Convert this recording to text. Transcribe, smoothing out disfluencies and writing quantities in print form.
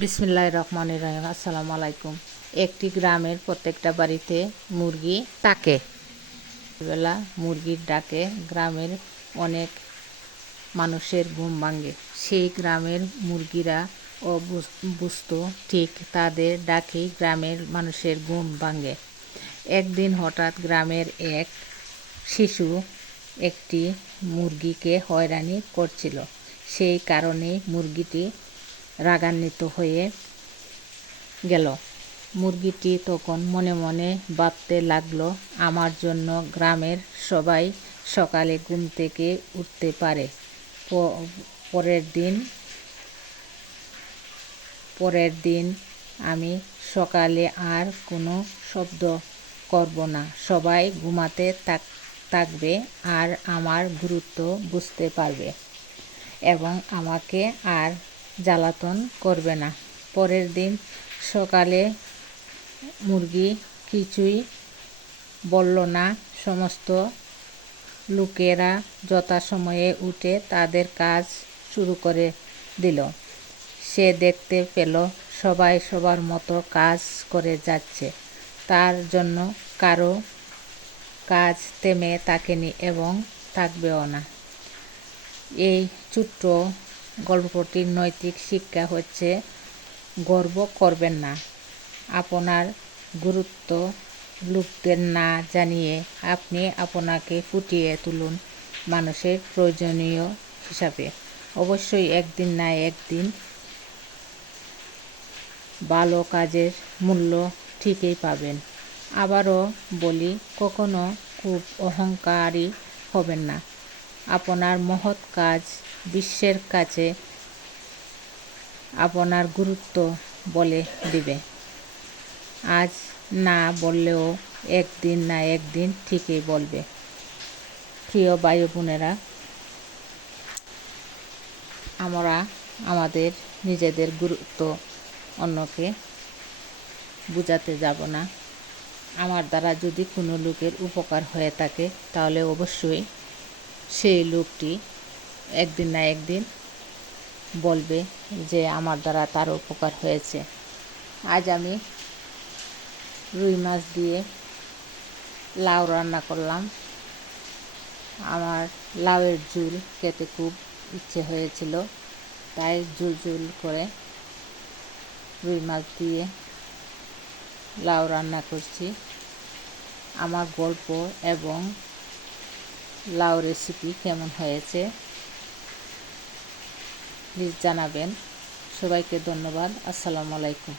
বিসমিল্লাহির রহমানির রহিম। আসসালামু আলাইকুম। একটি গ্রামের প্রত্যেকটা বাড়িতে মুরগি থাকে। বেলা মুরগির ডাকে গ্রামের অনেক মানুষের ঘুম ভাঙে। সেই গ্রামের মুরগিরা বুঝত ঠিক তাদের ডাকেই গ্রামের মানুষের ঘুম ভাঙে। একদিন হঠাৎ গ্রামের এক শিশু একটি মুরগিকে হয়রানি করছিল। সেই কারণেই মুরগিটি রাগান্বিত হয়ে গেল। মুরগিটি তখন মনে মনে ভাবতে লাগলো, আমার জন্য গ্রামের সবাই সকালে ঘুম থেকে উঠতে পারে। পরের দিন আমি সকালে আর কোনো শব্দ করব না। সবাই ঘুমাতে থাকবে আর আমার গুরুত্ব বুঝতে পারবে এবং আমাকে আর জ্বালাতন করবে না। পরের দিন সকালে মুরগি কিছুই বলল না। সমস্ত লোকেরা যথাসময়ে উঠে তাদের কাজ শুরু করে দিল। সে দেখতে পেল সবাই সবার মতো কাজ করে যাচ্ছে। তার জন্য কারো কাজ থেমে থাকেনি এবং থাকবেও না। এই ছোট্ট গল্পটির নৈতিক শিক্ষা হচ্ছে, গর্ব করবেন না। আপনার গুরুত্ব লোকদের না জানিয়ে আপনি আপনাকে ফুটিয়ে তুলুন মানুষের প্রয়োজনীয় হিসাবে। অবশ্যই একদিন না একদিন ভালো কাজের মূল্য ঠিকই পাবেন। আবারও বলি, কখনো খুব অহংকারী হবেন না। আপনার মহৎ কাজ বিশ্বের কাছে আপনার গুরুত্ব বলে দিবে। আজ না বললেও একদিন না একদিন ঠিকই বলবে। প্রিয় ভাই বোনেরা, আমরা আমাদের নিজেদের গুরুত্ব অন্যকে বোঝাতে যাব না। আমার দ্বারা যদি কোনো লোকের উপকার হয়ে থাকে তাহলে অবশ্যই সেই লোকটি একদিন না একদিন বলবে যে আমার দ্বারা তার উপকার হয়েছে। আজ আমি রুই মাছ দিয়ে লাউ রান্না করলাম। আমার লাউয়ের ঝোল খেতে খুব ইচ্ছে হয়েছিল, তাই ঝোল করে রুই মাছ দিয়ে লাউ রান্না করছি। আমার গল্প এবং লাউ রেসিপি কেমন হয়েছে প্লিজ জানাবেন। সবাইকে ধন্যবাদ। আসসালামু আলাইকুম।